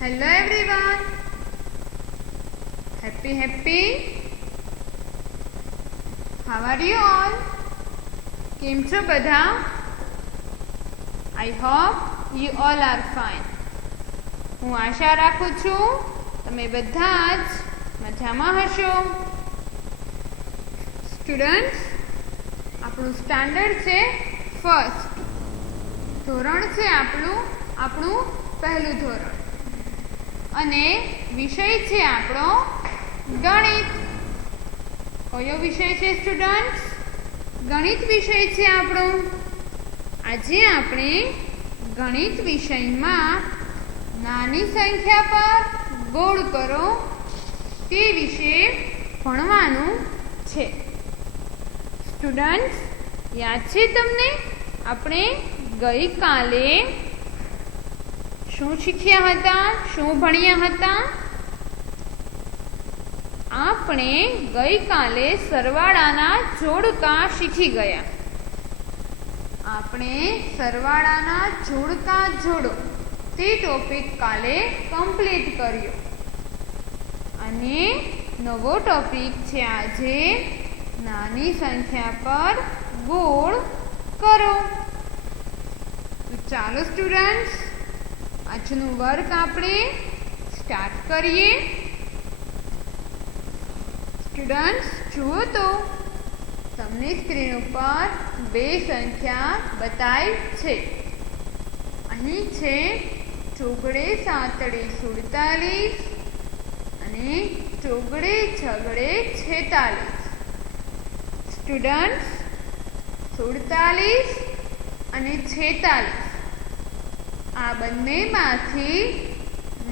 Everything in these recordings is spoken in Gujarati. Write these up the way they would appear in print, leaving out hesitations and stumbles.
Hello everyone. Happy. How are you all? કેમ છો બધા? I hope you all are fine. હું આશા રાખું છું તમે બધા જ મજામાં હશો. સ્ટુડન્ટ્સ, આપણું સ્ટાન્ડર્ડ છે ફર્સ્ટ. ધોરણ છે આપણું પહેલું ધોરણ અને વિષય છે આપણો ગણિત. કયો વિષય છે સ્ટુડન્ટ્સ? ગણિત વિષય છે આપણો. આજે આપણે ગણિત વિષયમાં નાની સંખ્યા પર ગોળ કરો તે વિશે ભણવાનું છે. સ્ટુડન્ટ્સ, યાદ છે તમને આપણે ગઈકાલે શું શીખ્યા હતા, શું ભણ્યા હતા? આપણે ગઈકાલે સરવાળાના જોડકા શીખી ગયા. આપણે સરવાળાના જોડકા જોડો તે ટોપિક કાલે કમ્પ્લીટ કર્યો અને નવો ટોપિક છે આજે નાની સંખ્યા પર ગોળ કરો. તો ચાલો સ્ટુડન્ટ્સ, આજનું વર્ક આપણે સ્ટાર્ટ કરીએ. સ્ટુડન્ટ્સ, જુઓ તો તમને સ્ક્રીન ઉપર બે સંખ્યા બતાવી છે. અહીં છે ચોગડે સાતડે 47 અને ચોગડે છગડે 46. સ્ટુડન્ટ્સ, 47 અને 46 આ બંનેમાંથી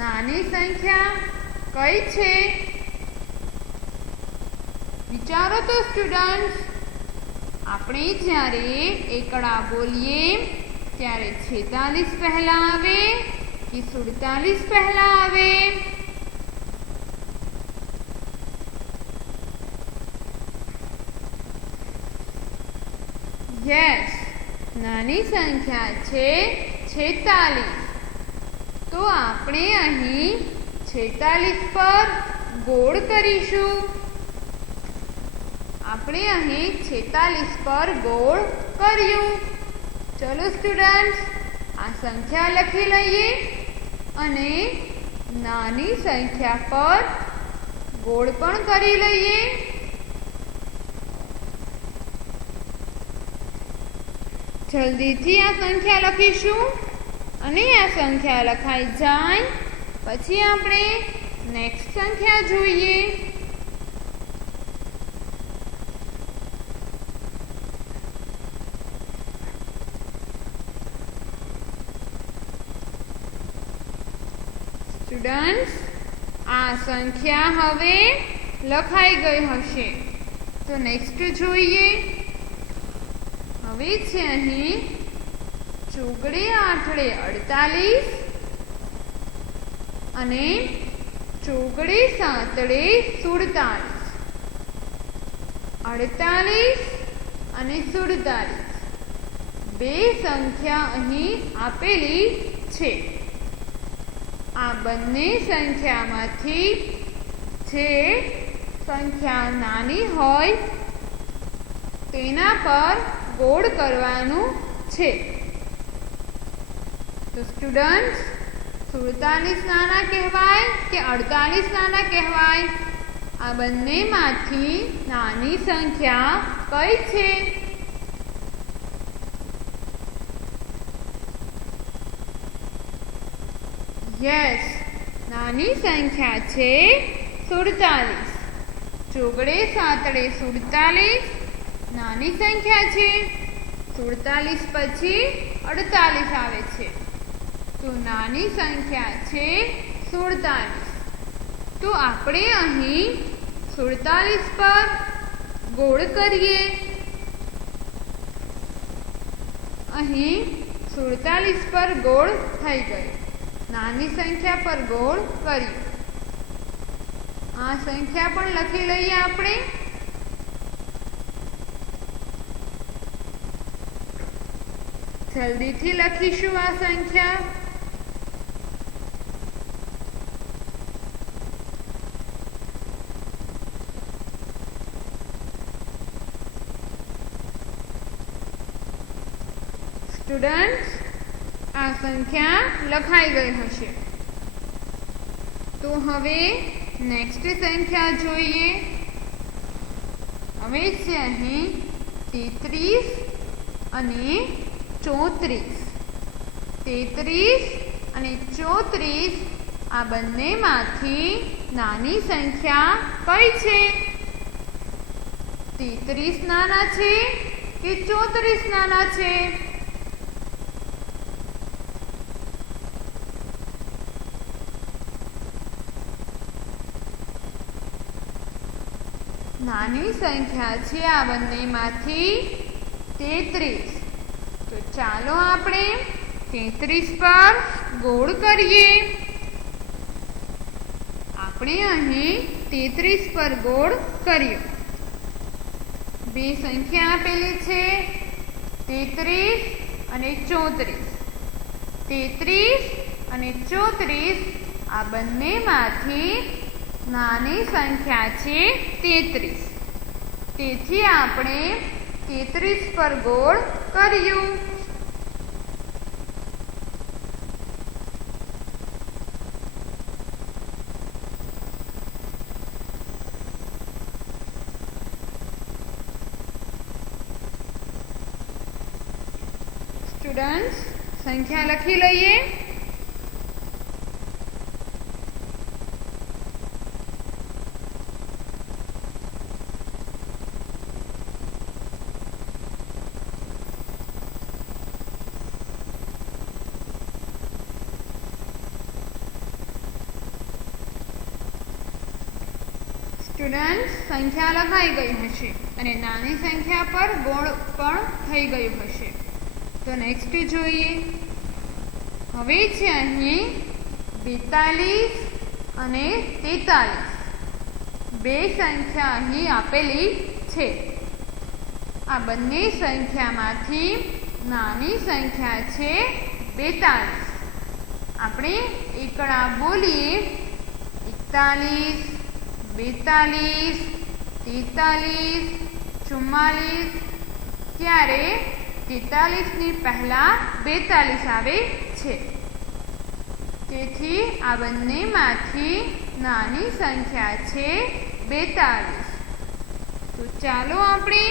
નાની સંખ્યા કઈ છે? વિચારો તો સ્ટુડન્ટ્સ. આપણે જ્યારે એકડા બોલીએ ત્યારે 46 પહેલા આવે કે 47 પહેલા આવે? યસ, નાની સંખ્યા છે 46. તો આપણે અહીં 46 પર ગોળ કરીશું. આપણે અહીં 46 પર ગોળ કર્યું. ચલો સ્ટુડન્ટ્સ, આ સંખ્યા લખી લઈએ અને નાની સંખ્યા પર ગોળ પણ કરી લઈએ. જલ્દીથી આ સંખ્યા લખીશું અને આ સંખ્યા લખાઈ જાય પછી આપણે નેક્સ્ટ સંખ્યા જોઈએ. સ્ટુડન્ટ્સ, આ સંખ્યા હવે લખાઈ ગઈ હશે. તો નેક્સ્ટ જોઈએ. હવે છે અહીં ચોગડે આઠડે 48 અને ચોગડે સાતડે 47. 48 અને 47 બે સંખ્યા અહીં આપેલી છે. આ બંને સંખ્યામાંથી જે સંખ્યા નાની હોય તેના પર ગોળ કરવાનું છે. તો સ્ટુડન્ટ્સ, 47 નાના કહેવાય કે 48 નાના કહેવાય? આ બંનેમાંથી નાની સંખ્યા કઈ છે? યસ, નાની સંખ્યા છે 47. ચોગડે સાતડે 47 નાની સંખ્યા છે. 47 પછી 48 આવે છે. તો નાની સંખ્યા છે 47. તો આપણે અહીં 47 પર ગોળ કરીએ. અહીં 47 પર ગોળ થઈ ગયો. નાની સંખ્યા પર ગોળ કર્યું. આ સંખ્યા પણ લખી લઈએ આપણે. જલ્દીથી લખીશું આ સંખ્યા. સ્ટુડન્ટ્સ, આ સંખ્યા લખાઈ ગઈ હશે. તો હવે નેક્સ્ટ સંખ્યા જોઈએ. હવે છે અહીં 33 અને 34. 33 અને 34 આ બંનેમાંથી નાની સંખ્યા કઈ છે? 33 નાના છે કે 34 નાના છે? નાની સંખ્યા છે આ બંનેમાંથી 33. તો ચાલો આપણે 33 પર ગોળ કરીએ. આપણે અહીં 33 પર ગોળ કર્યો. બે સંખ્યા આપેલી છે 33 અને 34. 33 અને 34 આ બંનેમાંથી નાની સંખ્યા છે 33. તેથી આપણે 33 પર ગોળ કર્યું. સ્ટુડન્ટ્સ, સંખ્યા લખી લઈએ. સ્ટુડન્ટ્સ, સંખ્યા લખાઈ ગઈ હશે અને નાની સંખ્યા પર ગોળ પણ થઈ ગયું હશે. તો નેક્સ્ટ જોઈએ. હવે છે અહીં 42 અને 43. બે સંખ્યા અહીં આપેલી છે. આ બંને સંખ્યામાંથી નાની સંખ્યા છે 42. આપણે એકડા બોલીએ 41, 42, 43, 44. ત્યારે 43 ની પહેલા 42 આવે છે. તેથી આ બંનેમાંથી નાની સંખ્યા છે 42. તો ચાલો આપણે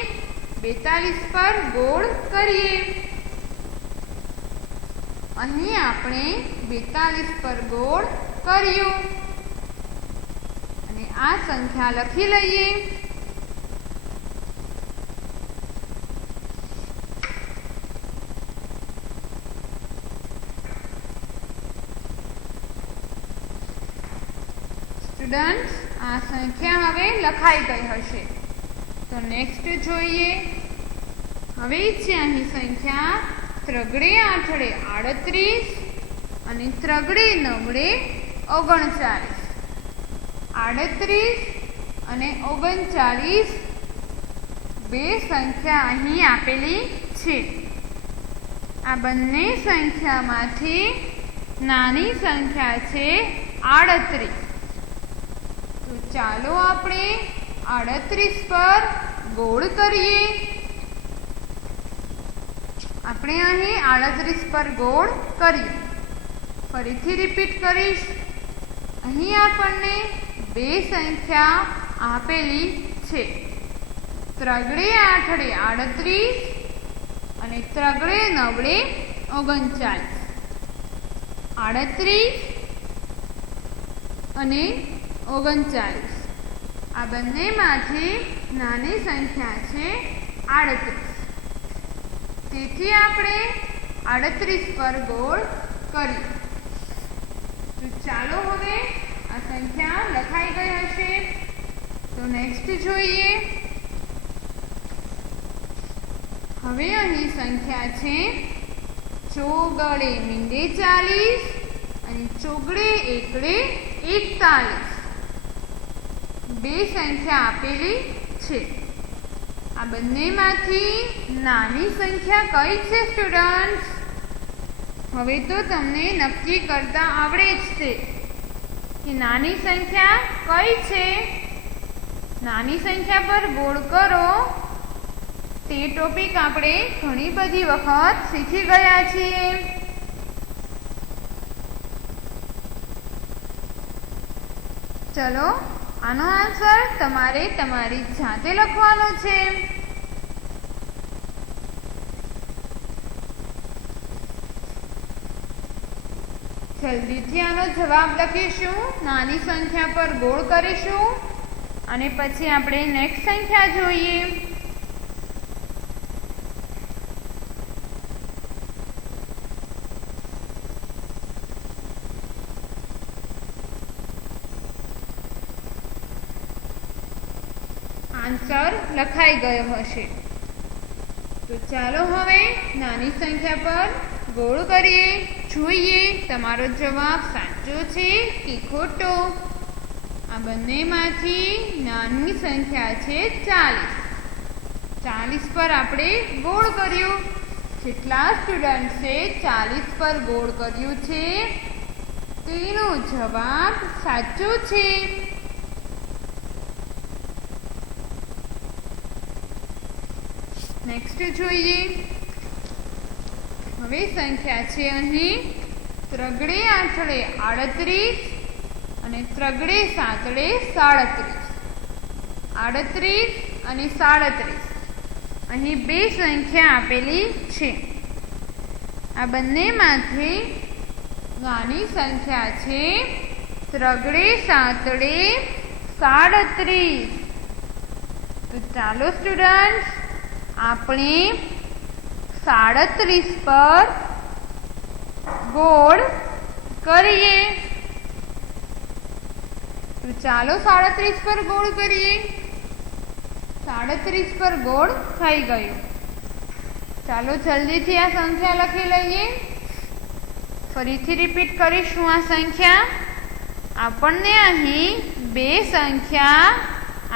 42 પર ગોળ કરીએ. અહીં આપણે 42 પર ગોળ કર્યો અને આ સંખ્યા લખી લઈએ. સ્ટુડન્ટ્સ, આ સંખ્યા હવે લખાઈ ગઈ હશે. તો નેક્સ્ટ જોઈએ. હવે છે અહીં સંખ્યા 3 8 38 અને 3 9 39. 38 અને 39 બે સંખ્યા અહીં આપેલી છે. આ બંને સંખ્યામાંથી નાની સંખ્યા છે 38. તો ચાલો આપણે 38 પર ગોળ કરીએ. આપણે અહીં 38 પર ગોળ કર્યું. ફરીથી રિપીટ કરીશ. અહીં આપણને બે સંખ્યા આપેલી છે. 3 8 38 અને 3 9 39. 38 અને 39 આ બંનેમાંથી નાની સંખ્યા છે 38. તેથી આપણે 38 પર ગોળ કર્યું. તો ચાલો હવે આ સંખ્યા લખાઈ ગઈ હશે. તો નેક્સ્ટ જોઈએ. હવે અહીં સંખ્યા છે 4 મીંડે 40 અને 4 એકડે 41. બે સંખ્યા આપેલી છે. આ બંનેમાંથી નાની સંખ્યા કઈ છે સ્ટુડન્ટ્સ? હવે તો તમને નક્કી કરતા આવડે જ છે કે નાની સંખ્યા કઈ છે. નાની સંખ્યા પર ગોળ કરો. તે ટોપિક આપણે ઘણી બધી વખત શીખી ગયા છીએ. ચલો આનો આન્સર તમારે તમારી જાતે લખવાનો છે. જલ્દીથી આનો જવાબ લખીશું, નાની સંખ્યા પર ગોળ કરીશું અને પછી આપણે નેક્સ્ટ સંખ્યા જોઈએ. આન્સર લખાઈ ગયો હશે. તો ચાલો હવે નાની સંખ્યા પર ગોળ કરીએ, જોઈએ તમારો જવાબ સાચો છે કે ખોટો. આ બંનેમાંથી નાની સંખ્યા છે 40. 40 પર આપણે ગોળ કર્યું. જેટલા સ્ટુડન્ટ્સે 40 પર ગોળ કર્યું છે તેનો જવાબ સાચો છે. નેક્સ્ટ જોઈએ. હવે સંખ્યા છે અહીં ત્રગડે આઠડે 38 અને ત્રગડે સાતડે 37. 38 અને 37 અહીં બે સંખ્યા આપેલી છે. આ બંનેમાંથી નાની સંખ્યા છે ત્રગડે સાતડે 37. તો ચાલો સ્ટુડન્ટ્સ આપણે 37 પર ગોળ કરીએ. તો ચાલો 37 પર ગોળ કરીએ. 37 પર ગોળ થઈ ગયું. ચાલો જલ્દીથી આ સંખ્યા લખી લઈએ. ફરીથી રિપીટ કરીશું આ સંખ્યા. આપણને અહીં બે સંખ્યા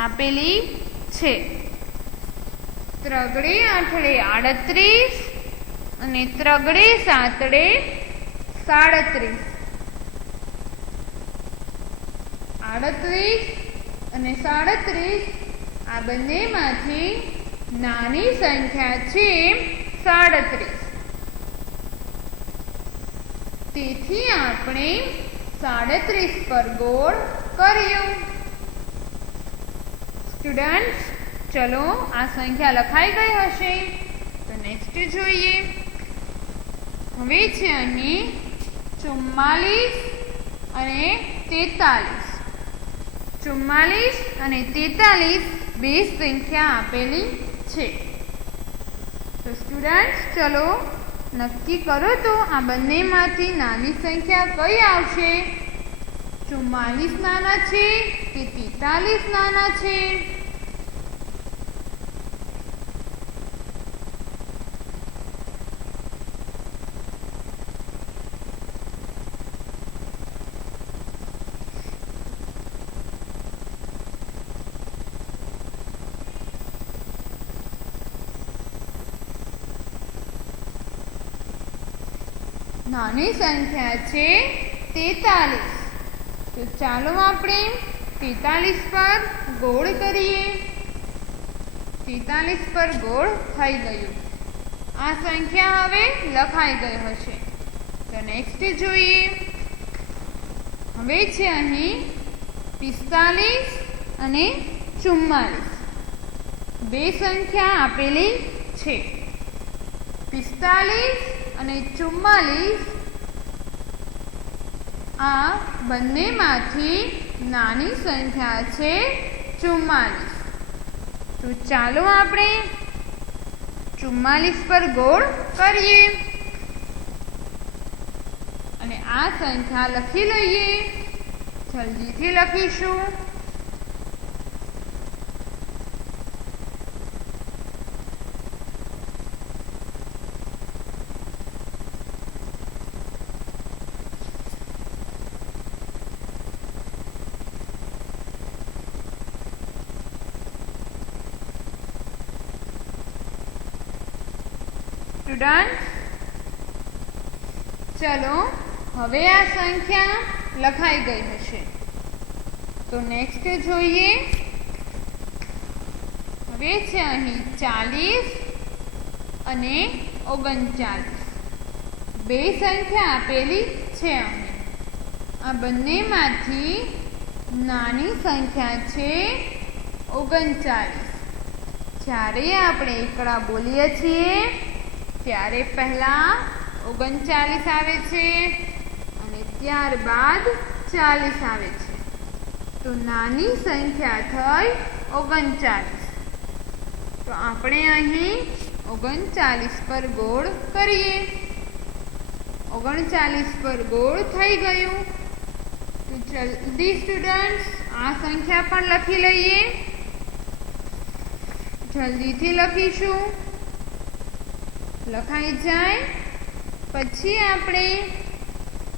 આપેલી છે. ત્રગડે આઠડે 38 અને ત્રગડે સાતડે 37. 38 અને 37 આ બંનેમાંથી નાની સંખ્યા છે 37. તેથી આપણે 37 પર ગોળ કર્યું. સ્ટુડન્ટ્સ ચલો આ સંખ્યા લખાઈ ગઈ હશે. તો નેક્સ્ટ જોઈએ. હવે છે અહીં 44 અને 43. 44 અને 43 બે સંખ્યા આપેલી છે. તો સ્ટુડન્ટ્સ ચલો નક્કી કરો તો આ બંનેમાંથી નાની સંખ્યા કઈ આવશે? 44 નાના છે કે 43 નાના છે? નાની સંખ્યા છે 43. તો ચાલો આપણે 43 પર ગોળ કરીએ. 43 પર ગોળ થઈ ગયું. આ સંખ્યા હવે લખાઈ ગઈ હશે. તો નેક્સ્ટ જોઈએ. હવે છે અહીં 45 અને 44 બે સંખ્યા આપેલી છે. 45 અને 44 આ બંનેમાંથી નાની સંખ્યા છે 44. તો ચાલો આપણે 44 પર ગોળ કરીએ અને આ સંખ્યા લખી લઈએ. જલ્દીથી લખીશું. સ્ટુડન્ટ ચલો હવે આ સંખ્યા લખાઈ ગઈ હશે. તો નેક્સ્ટ જોઈએ. હવે છે અહીં 40 અને 39. બે સંખ્યા આપેલી છે. અમે આ બંનેમાંથી નાની સંખ્યા છે 39. જ્યારે આપણે એકડા બોલીએ છીએ ત્યારે પહેલાં 39 આવે છે અને ત્યારબાદ 40 આવે છે. તો નાની સંખ્યા થઈ 39. તો આપણે અહીં 39 પર ગોળ કરીએ. 39 પર ગોળ થઈ ગયું. તો જલ્દી સ્ટુડન્ટ્સ આ સંખ્યા પણ લખી લઈએ. જલ્દીથી લખીશું. લખાઈ જાય પછી આપણે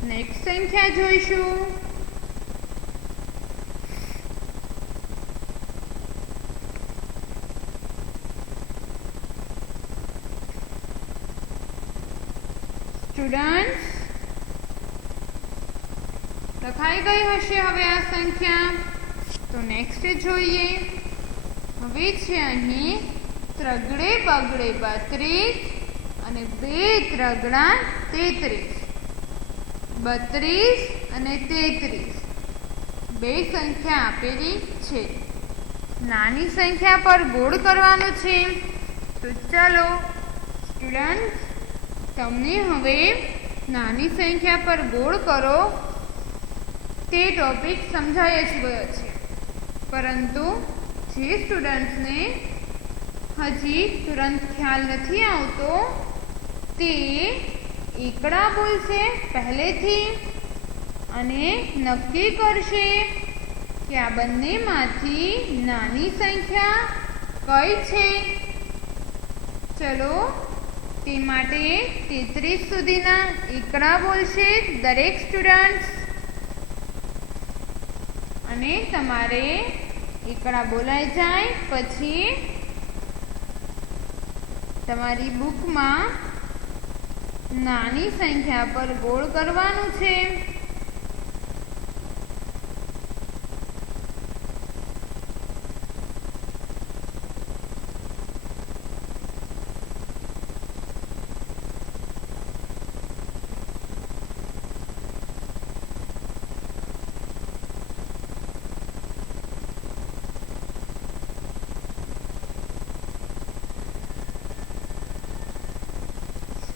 નેક્સ્ટ સંખ્યા જોઈશું. સ્ટુડન્ટ્સ લખાઈ ગઈ હશે હવે આ સંખ્યા. તો નેક્સ્ટ જોઈએ. હવે છે અહીં ત્રગડે બગડે 32 અને 2 ત્રગડા 33. 32 અને 33 બે સંખ્યા આપેલી છે. નાની સંખ્યા પર ગોળ કરવાનું છે. તો ચાલો સ્ટુડન્ટ્સ તમને હવે નાની સંખ્યા પર ગોળ કરો તે ટોપિક સમજાઈ જ ગયો છે. પરંતુ જે સ્ટુડન્ટ્સને હજી તુરંત ખ્યાલ નથી આવતો તે એકડા બોલશે પહેલેથી અને નક્કી કરશે કે આ બંનેમાંથી નાની સંખ્યા કઈ છે. ચલો તે માટે 33 સુધીના એકડા બોલશે દરેક સ્ટુડન્ટ્સ. અને તમારે એકડા બોલાઈ જાય પછી તમારી બુકમાં નાની સંખ્યા પર ગોળ કરવાનું છે.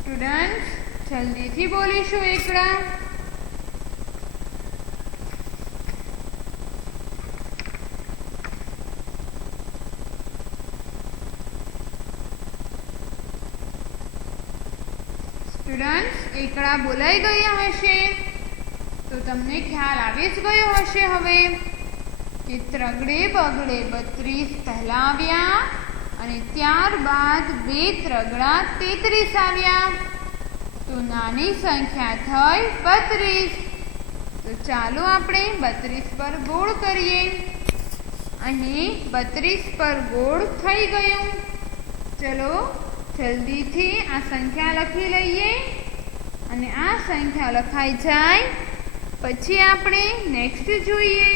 સ્ટુડન્ટ્સ જલ્દીથી બોલીશું એકડા. સ્ટુડન્ટ્સ એકડા બોલાઈ ગયા હશે તો તમને ખ્યાલ આવી જ ગયો હશે હવે કે ત્રગડે બગડે 32 પહેલા આવ્યા અને ત્યારબાદ 2 ત્રગડા 33 આવ્યા. તો નાની સંખ્યા થઈ 32. તો ચાલો આપણે 32 પર ગોળ કરીએ. અહીં 32 પર ગોળ થઈ ગયું. ચલો જલ્દીથી આ સંખ્યા લખી લઈએ. અને આ સંખ્યા લખાઈ જાય પછી આપણે નેક્સ્ટ જોઈએ.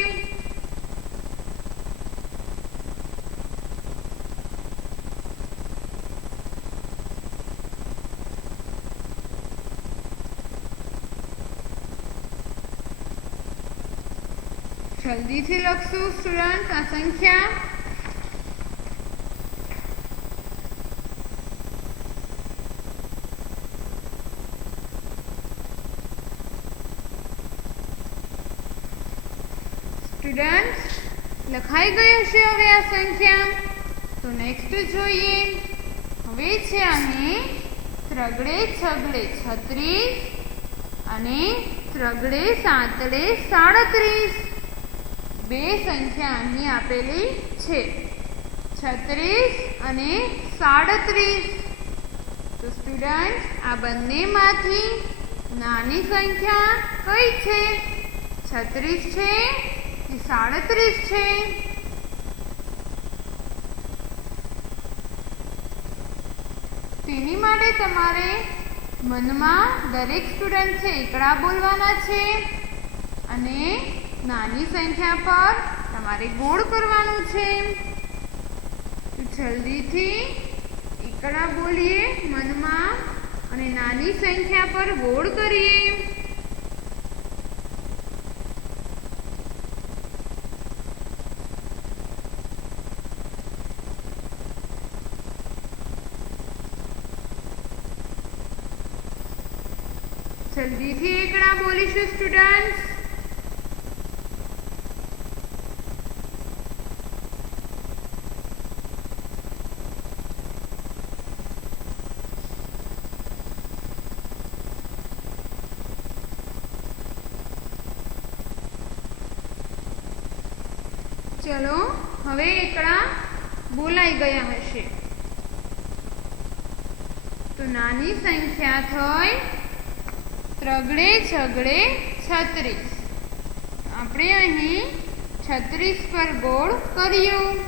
જલ્દીથી લખશું સ્ટુડન્ટ આ સંખ્યા. સ્ટુડન્ટ લખાઈ ગઈ હશે હવે આ સંખ્યા. તો નેક્સ્ટ જોઈએ. હવે છે અહીં ત્રગડે છગડે 36 અને ત્રગડે સાતડે 37 બે સંખ્યા અહીં આપેલી છે 36 અને 37. તો સ્ટુડન્ટ આ બંનેમાંથી નાની સંખ્યા કઈ છે? 36 છે કે 37 છે? તેની માટે તમારે મનમાં દરેક સ્ટુડન્ટે એકડા બોલવાના છે અને નાની સંખ્યા પર તમારે ગોળ કરવાનું છે. તો જલ્દીથી એકડા બોલીએ મનમાં અને નાની સંખ્યા પર ગોળ કરીએ. જલ્દીથી એકડા બોલીશું સ્ટુડન્ટ્સ. ચલો હવે એકડા બોલાઈ ગયા હશે તો નાની સંખ્યા થઈ ત્રગડે છગડે 36. આપણે અહીં 36 પર ગોળ કર્યું.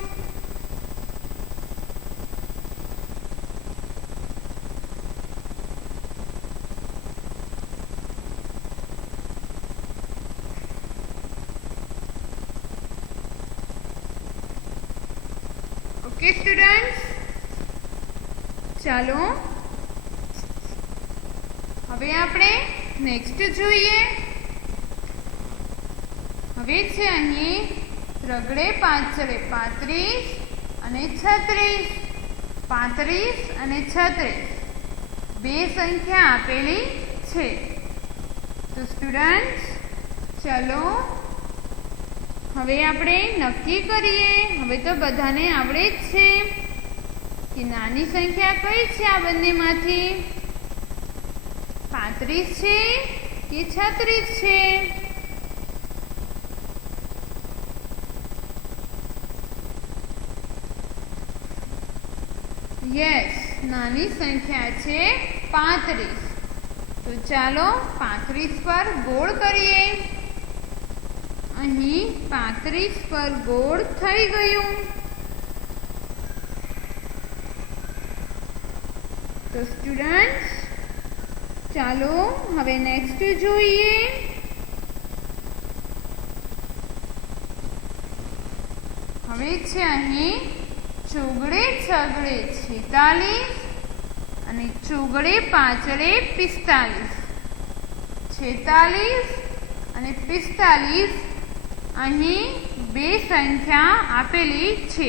ઓકે સ્ટુડન્ટ્સ, ચાલો હવે આપણે નેક્સ્ટ જોઈએ. હવે છે અહીં ત્રગડે પાંચડે 35 અને 36. 35 અને 36 બે સંખ્યા આપેલી છે. તો સ્ટુડન્ટ્સ ચાલો હવે આપણે નક્કી કરીએ. હવે તો બધાને આવડે જ છે કે નાની સંખ્યા કઈ છે આ બંનેમાંથી, 35 છે કે 36 છે. યસ, નાની સંખ્યા છે 35. તો ચાલો 35 પર ગોળ કરીએ. અહીં 35 પર ગોળ થઈ ગયું. તો સ્ટુડન્ટ્સ ચાલો હવે નેક્સ્ટ જોઈએ. હવે છે અહીં ચોગડે છગડે 46 અને ચોગડે પાંચડે 45. 46 અને 45 અહીં બે સંખ્યા આપેલી છે.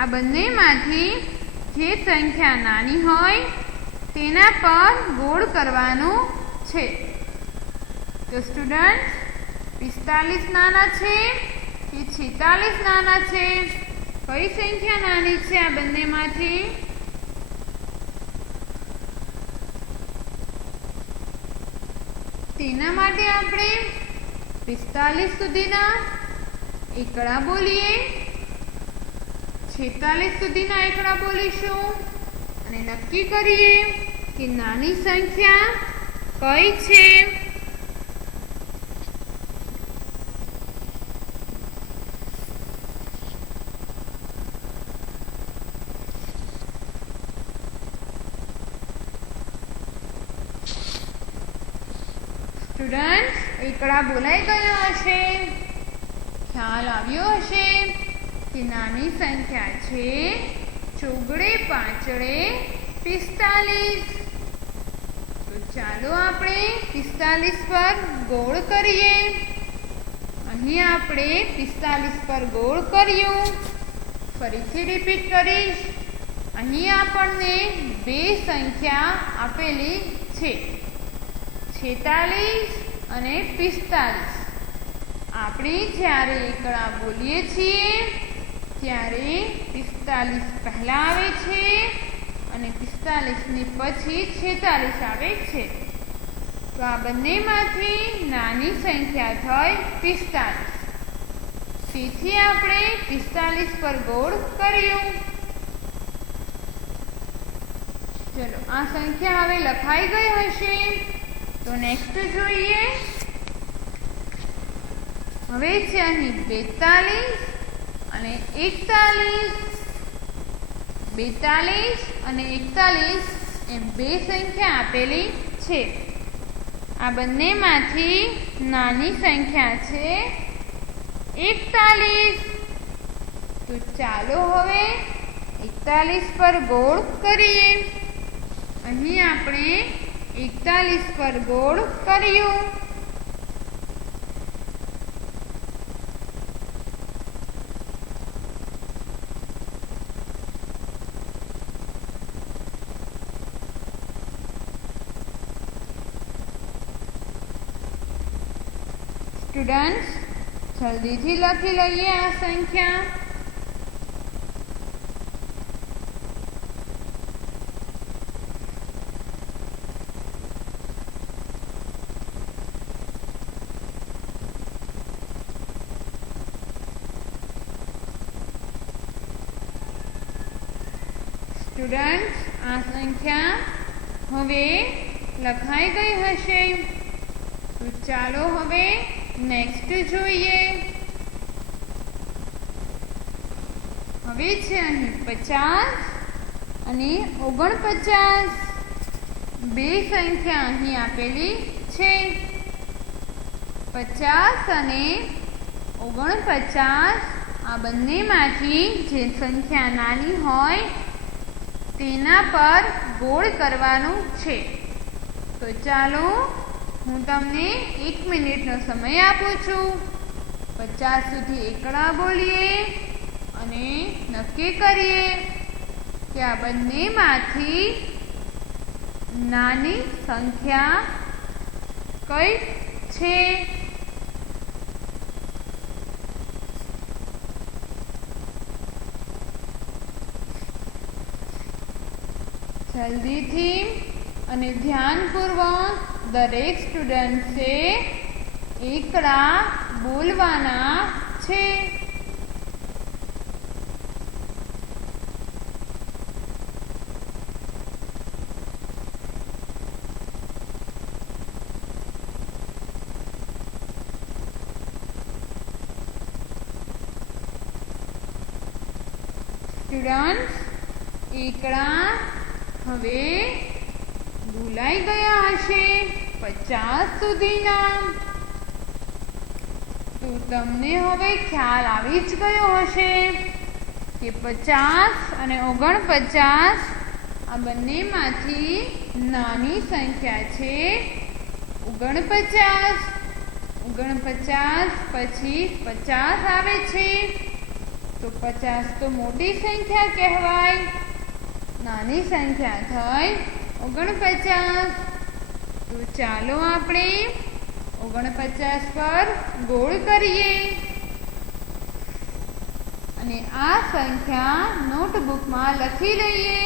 આ બંનેમાંથી જે સંખ્યા નાની હોય તેના પર ગોળ કરવાનું છે. તો સ્ટુડન્ટ 45 નાના છે કે 46 નાના છે? કઈ સંખ્યા નાની છે આ બંનેમાંથી? તેના માટે આપણે 45 સુધીના એકડા બોલીએ, 46 સુધીના એકડા બોલીશું અને નક્કી કરીએ કે નાની સંખ્યા કઈ છે. સ્ટુડન્ટ્સ એકડા બોલાઈ ગયો હશે, ખ્યાલ આવ્યો હશે કે નાની સંખ્યા છે ચોગડે પાંચડે 45. તો ચાલો આપણે 45 પર ગોળ કરીએ. અહીં આપણે 45 પર ગોળ કર્યું. ફરીથી રિપીટ કરીશ. અહીં આપણને બે સંખ્યા આપેલી છે, 46 અને 45. આપણે જ્યારે એકડા બોલીએ છીએ ત્યારે 45 પહેલા આવે છે અને 45 ની પછી 46 આવે છે. તો આ બંનેમાંથી નાની સંખ્યા થઈ 45. તેથી આપણે 45 પર ગોળ કર્યું. ચલો આ સંખ્યા હવે લખાઈ ગઈ હશે. તો નેક્સ્ટ જોઈએ. હવે છે અહીં 42 અને 41. 42 અને 41 એમ બે સંખ્યા આપેલી છે. આ બંનેમાંથી નાની સંખ્યા છે 41. તો ચાલો હવે 41 પર ગોળ કરીએ. અહીં આપણે 41 પર ગોળ કર્યું. સ્ટુડન્ટ્સ, જલ્દીથી લખી લઈએ આ સંખ્યા. સ્ટુડન્ટ્સ, આ સંખ્યા હવે લખાઈ ગઈ હશે. તો ચાલો હવે નેક્સ્ટ જોઈએ. હવે છે અહીં 50 અને 49. બે સંખ્યા અહીં આપેલી છે. 50 અને 49, આ બંનેમાંથી જે સંખ્યા નાની હોય તેના પર ગોળ કરવાનું છે. તો ચાલો હું તમને 1 મિનિટનો સમય આપું છું. 50 સુધી એકડા બોલીએ અને નક્કી કરીએ કે આ બંનેમાંથી નાની સંખ્યા કઈ છે. જલ્દીથી અને ધ્યાનપૂર્વક દરેક સ્ટુડન્ટ્સે એકડા બોલવાના છે. સ્ટુડન્ટ્સ, એકડા હવે બોલાઈ ગયા હશે 50 સુધીના. તો તમને હવે ખ્યાલ આવી જ ગયો હશે કે 50 અને 49 આ બંનેમાંથી નાની સંખ્યા છે 49. 49 પછી 50 આવે છે. તો 50 તો મોટી સંખ્યા કહેવાય, નાની સંખ્યા થઈ 49. તો ચાલો આપણે 49 પર ગોળ કરીએ અને આ સંખ્યા નોટબુકમાં લખી લઈએ.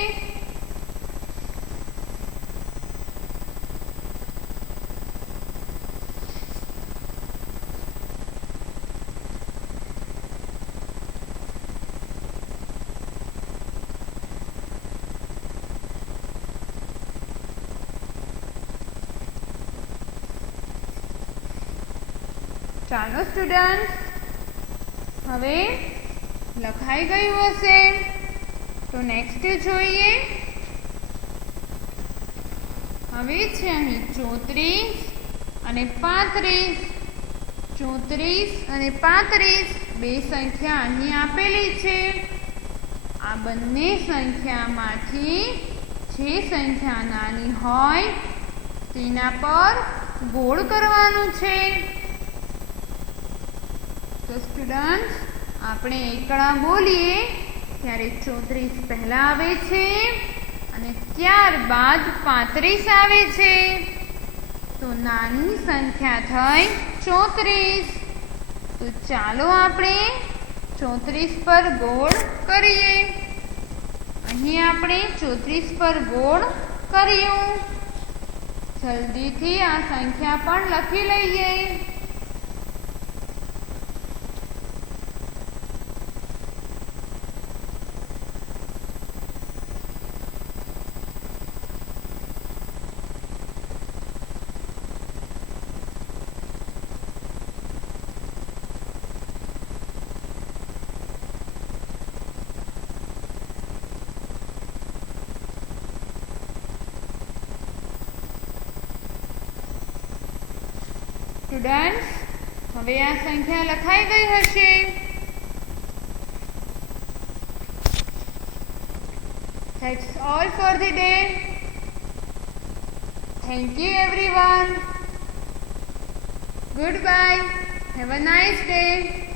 ચાલો સ્ટુડન્ટ, હવે લખાઈ ગયું હશે. તો નેક્સ્ટ જોઈએ. હવે છે અહીં 34 અને 35. 34 અને 35 બે સંખ્યા અહીં આપેલી છે. આ બંને સંખ્યામાંથી જે સંખ્યા નાની હોય તેના પર ગોળ કરવાનું છે. તો સ્ટુડન્ટ્સ, આપણે એકડા બોલીએ ત્યારે 34 પહેલા આવે છે અને ત્યારબાદ 35 આવે છે. તો નાની સંખ્યા થઈ 34. તો ચાલો આપણે 34 પર ગોળ કરીએ. અહીં આપણે 34 પર ગોળ કર્યું. જલ્દીથી આ સંખ્યા પણ લખી લઈએ. સ્ટુડન્ટ્સ, હવે આ સંખ્યા લખાઈ ગઈ હશે. That's all for the day. Thank you everyone. Goodbye. Have a nice day.